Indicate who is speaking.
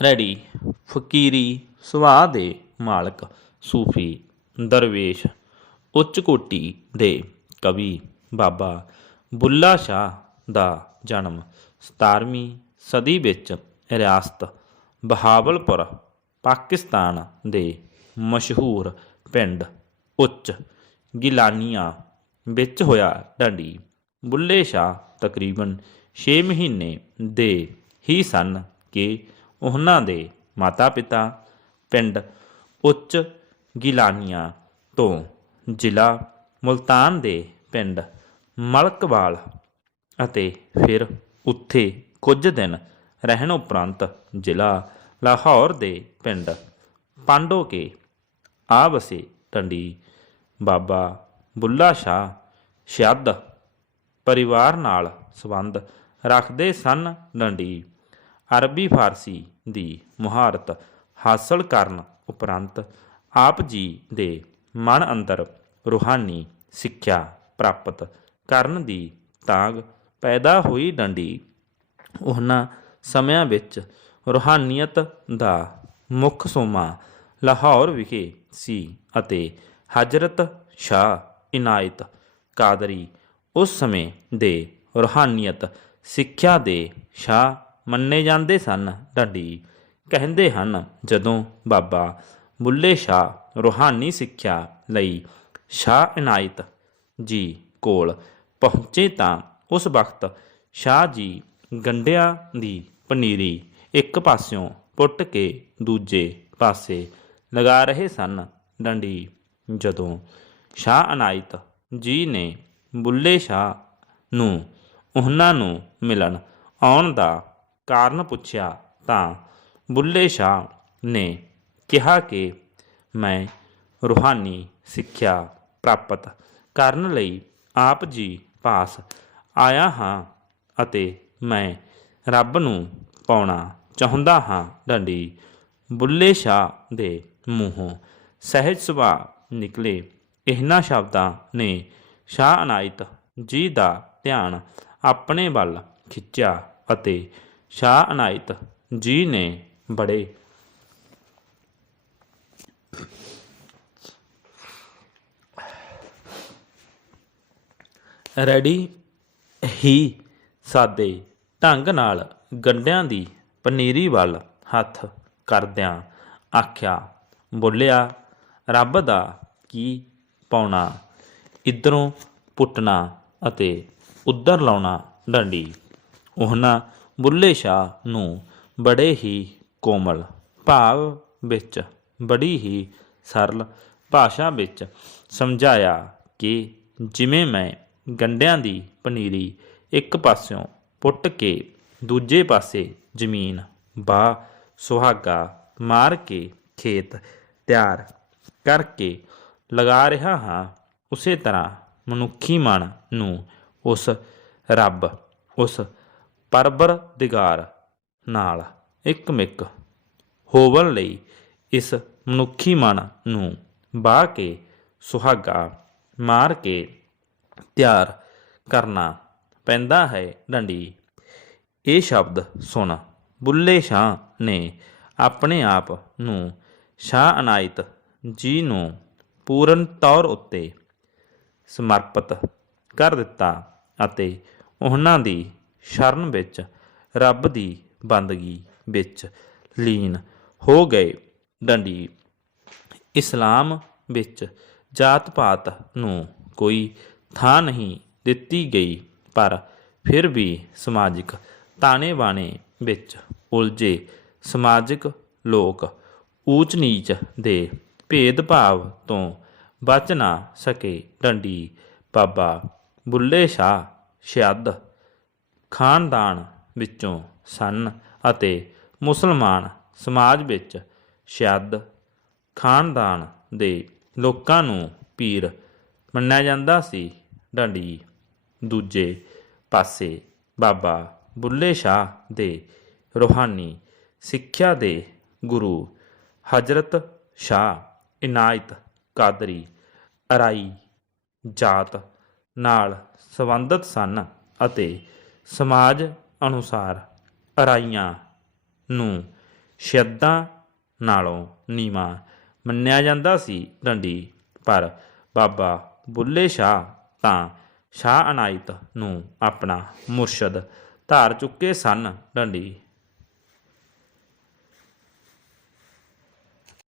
Speaker 1: ਰੜੀ ਫਕੀਰੀ ਸੁਭਾਅ ਦੇ ਮਾਲਕ, ਸੂਫੀ ਦਰਵੇਸ਼ ਉੱਚ ਕੋਟੀ ਦੇ ਕਵੀ ਬਾਬਾ ਬੁੱਲਾ ਸ਼ਾਹ ਦਾ ਜਨਮ 17ਵੀਂ ਸਦੀ ਵਿੱਚ ਰਿਆਸਤ ਬਹਾਵਲਪੁਰ, ਪਾਕਿਸਤਾਨ ਦੇ ਮਸ਼ਹੂਰ ਪਿੰਡ ਉੱਚ ਗਿਲਾਨੀਆਂ ਵਿੱਚ ਹੋਇਆ ਢੰਡੀ ਬੁੱਲੇ ਸ਼ਾਹ ਤਕਰੀਬਨ 6 ਮਹੀਨੇ ਦੇ ਹੀ ਸਨ ਕਿ ਉਹਨਾਂ ਦੇ ਮਾਤਾ-ਪਿਤਾ ਪਿੰਡ ਉੱਚ ਗਿਲਾਨੀਆਂ ਤੋਂ ਜ਼ਿਲ੍ਹਾ ਮੁਲਤਾਨ ਦੇ ਪਿੰਡ ਮਲਕਵਾਲ ਅਤੇ ਫਿਰ ਉੱਥੇ ਕੁਝ ਦਿਨ ਰਹਿਣ ਉਪਰੰਤ ਜ਼ਿਲ੍ਹਾ ਲਾਹੌਰ ਦੇ ਪਿੰਡ ਪਾਂਡੋਕੇ ਆ ਵਸੇ ਟੰਡੀ ਬਾਬਾ ਬੁੱਲਾ ਸ਼ਾਹ ਸ਼ਾਦ ਪਰਿਵਾਰ ਨਾਲ ਸੰਬੰਧ ਰੱਖਦੇ ਸਨ। ਡੰਡੀ ਅਰਬੀ ਫਾਰਸੀ ਦੀ ਮੁਹਾਰਤ ਹਾਸਲ ਕਰਨ ਉਪਰੰਤ ਆਪ ਜੀ ਦੇ ਮਨ ਅੰਦਰ ਰੂਹਾਨੀ ਸਿੱਖਿਆ ਪ੍ਰਾਪਤ ਕਰਨ ਦੀ ਤਾਂਗ ਪੈਦਾ ਹੋਈ ਡੰਡੀ। ਉਹਨਾਂ ਸਮਿਆਂ ਵਿੱਚ ਰੂਹਾਨੀਅਤ ਦਾ ਮੁੱਖ ਸੋਮਾ ਲਾਹੌਰ ਵਿਖੇ ਸੀ ਅਤੇ ਹਜ਼ਰਤ ਸ਼ਾਹ ਇਨਾਇਤ ਕਾਦਰੀ ਉਸ ਸਮੇਂ ਦੇ ਰੂਹਾਨੀਅਤ ਸਿੱਖਿਆ ਦੇ ਸ਼ਾਹ ਮੰਨੇ ਜਾਂਦੇ ਸਨ ਢੱਡੀ ਕਹਿੰਦੇ ਹਨ, ਜਦੋਂ ਬਾਬਾ ਬੁੱਲੇ ਸ਼ਾਹ ਰੂਹਾਨੀ ਸਿੱਖਿਆ ਲਈ ਸ਼ਾਹ ਇਨਾਇਤ ਜੀ ਕੋਲ ਪਹੁੰਚੇ ਤਾਂ ਉਸ ਵਕਤ ਸ਼ਾਹ ਜੀ ਗੰਡਿਆਂ ਦੀ ਪਨੀਰੀ ਇੱਕ ਪਾਸਿਓਂ ਪੁੱਟ ਕੇ ਦੂਜੇ ਪਾਸੇ ਲਗਾ ਰਹੇ ਸਨ ਡੰਡੀ ਜਦੋਂ ਸ਼ਾਹ ਅਨਾਇਤ ਜੀ ਨੇ ਬੁੱਲੇ ਸ਼ਾਹ ਨੂੰ ਉਹਨਾਂ ਨੂੰ ਮਿਲਣ ਆਉਣ ਦਾ ਕਾਰਨ ਪੁੱਛਿਆ ਤਾਂ ਬੁੱਲੇ ਸ਼ਾਹ ਨੇ ਕਿਹਾ ਕਿ ਮੈਂ ਰੂਹਾਨੀ ਸਿੱਖਿਆ ਪ੍ਰਾਪਤ ਕਰਨ ਲਈ ਆਪ ਜੀ ਪਾਸ ਆਇਆ ਹਾਂ ਅਤੇ ਮੈਂ ਰੱਬ ਨੂੰ ਪਾਉਣਾ ਚਾਹੁੰਦਾ ਹਾਂ। ਡੰਡੀ ਬੁੱਲੇ ਸ਼ਾਹ ਦੇ ਮੂੰਹੋਂ ਸਹਿਜ ਸੁਭਾਅ ਨਿਕਲੇ। ਇਹਨਾਂ ਸ਼ਬਦਾਂ ਨੇ ਸ਼ਾਹ ਅਨਾਇਤ ਜੀ ਦਾ ਧਿਆਨ ਆਪਣੇ ਵੱਲ ਖਿੱਚਿਆ ਅਤੇ ਸ਼ਾਹ ਅਨਾਇਤ ਜੀ ਨੇ ਬੜੇ ਰੈਡੀ ਹੀ ਸਾਦੇ ਢੰਗ ਨਾਲ ਗੰਡਿਆਂ ਦੀ ਪਨੀਰੀ ਵੱਲ ਹੱਥ ਕਰਦਿਆਂ ਆਖਿਆ, ਬੋਲਿਆ, ਰੱਬ ਦਾ ਕੀ ਪਾਉਣਾ? ਇਧਰੋਂ ਪੁੱਟਣਾ ਅਤੇ ਉੱਧਰ ਲਾਉਣਾ ਡੰਡੀ। ਉਹਨਾਂ ਬੁੱਲੇ ਸ਼ਾਹ ਨੂੰ ਬੜੇ ਹੀ ਕੋਮਲ ਭਾਵ ਵਿੱਚ, ਬੜੀ ਹੀ ਸਰਲ ਭਾਸ਼ਾ ਵਿੱਚ ਸਮਝਾਇਆ ਕਿ ਜਿਵੇਂ ਮੈਂ ਗੰਡਿਆਂ ਦੀ ਪਨੀਰੀ ਇੱਕ ਪਾਸਿਓਂ ਪੁੱਟ ਕੇ ਦੂਜੇ ਪਾਸੇ ਜ਼ਮੀਨ ਬਾ ਸੁਹਾਗਾ ਮਾਰ ਕੇ ਖੇਤ ਤਿਆਰ ਕਰਕੇ ਲਗਾ ਰਿਹਾ ਹਾਂ, ਉਸੇ ਤਰ੍ਹਾਂ ਮਨੁੱਖੀ ਮਨ ਨੂੰ ਉਸ ਰੱਬ, ਉਸ ਪਰਬਰ ਪਰਬਰਦਿਗਾਰ ਨਾਲ ਇੱਕਮਿਕ ਹੋਵਣ ਲਈ ਇਸ ਮਨੁੱਖੀ ਮਨ ਨੂੰ ਬਾਹ ਕੇ, ਸੁਹਾਗਾ ਮਾਰ ਕੇ ਤਿਆਰ ਕਰਨਾ ਪੈਂਦਾ ਹੈ। ਡੰਡੀ, ਇਹ ਸ਼ਬਦ ਸੁਣ ਬੁੱਲੇ ਸ਼ਾਹ ਨੇ ਆਪਣੇ ਆਪ ਨੂੰ ਸ਼ਾਹ ਅਨਾਇਤ ਜੀ ਨੂੰ ਪੂਰਨ ਤੌਰ ਉੱਤੇ ਸਮਰਪਿਤ ਕਰ ਦਿੱਤਾ ਅਤੇ ਉਹਨਾਂ ਦੀ ਸ਼ਰਨ ਵਿੱਚ, ਰੱਬ ਦੀ ਬੰਦਗੀ ਵਿੱਚ ਲੀਨ ਹੋ ਗਏ। ਡੰਡੀ, ਇਸਲਾਮ ਵਿੱਚ ਜਾਤ ਪਾਤ ਨੂੰ ਕੋਈ ਥਾਂ ਨਹੀਂ ਦਿੱਤੀ ਗਈ, ਪਰ ਫਿਰ ਵੀ ਸਮਾਜਿਕ ਤਾਣੇ ਬਾਣੇ ਵਿੱਚ ਉਲਝੇ ਸਮਾਜਿਕ ਲੋਕ ਊਚ ਨੀਚ ਦੇ ਭੇਦਭਾਵ ਤੋਂ ਬਚ ਨਾ ਸਕੇ। ਡੰਡੀ, ਬਾਬਾ ਬੁੱਲੇ ਸ਼ਾਹ, ਸ਼ਿਆਦ ਖਾਨਦਾਨ ਵਿੱਚੋਂ ਸਨ ਅਤੇ ਮੁਸਲਮਾਨ ਸਮਾਜ ਵਿੱਚ ਸ਼ਾਦ ਖਾਨਦਾਨ ਦੇ ਲੋਕਾਂ ਨੂੰ ਪੀਰ ਮੰਨਿਆ ਜਾਂਦਾ ਸੀ। ਡੰਡੀ ਦੂਜੇ ਪਾਸੇ ਬਾਬਾ ਬੁੱਲੇ ਸ਼ਾਹ ਦੇ ਰੂਹਾਨੀ ਸਿੱਖਿਆ ਦੇ ਗੁਰੂ ਹਜ਼ਰਤ ਸ਼ਾਹ ਇਨਾਇਤ ਕਾਦਰੀ ਅਰਾਈ ਜਾਤ ਨਾਲ ਸੰਬੰਧਿਤ ਸਨ ਅਤੇ ਸਮਾਜ ਅਨੁਸਾਰ ਅਰਾਈਆਂ ਨੂੰ ਸ਼ੈਦਾਂ ਨਾਲੋਂ ਨੀਵਾਂ ਮੰਨਿਆ ਜਾਂਦਾ ਸੀ ਡੰਡੀ ਪਰ ਬਾਬਾ ਬੁੱਲੇ ਸ਼ਾਹ ਤਾਂ ਸ਼ਾਹ ਅਨਾਇਤ ਨੂੰ ਆਪਣਾ ਮੁਰਸ਼ਦ ਧਾਰ ਚੁੱਕੇ ਸਨ ਡੰਡੀ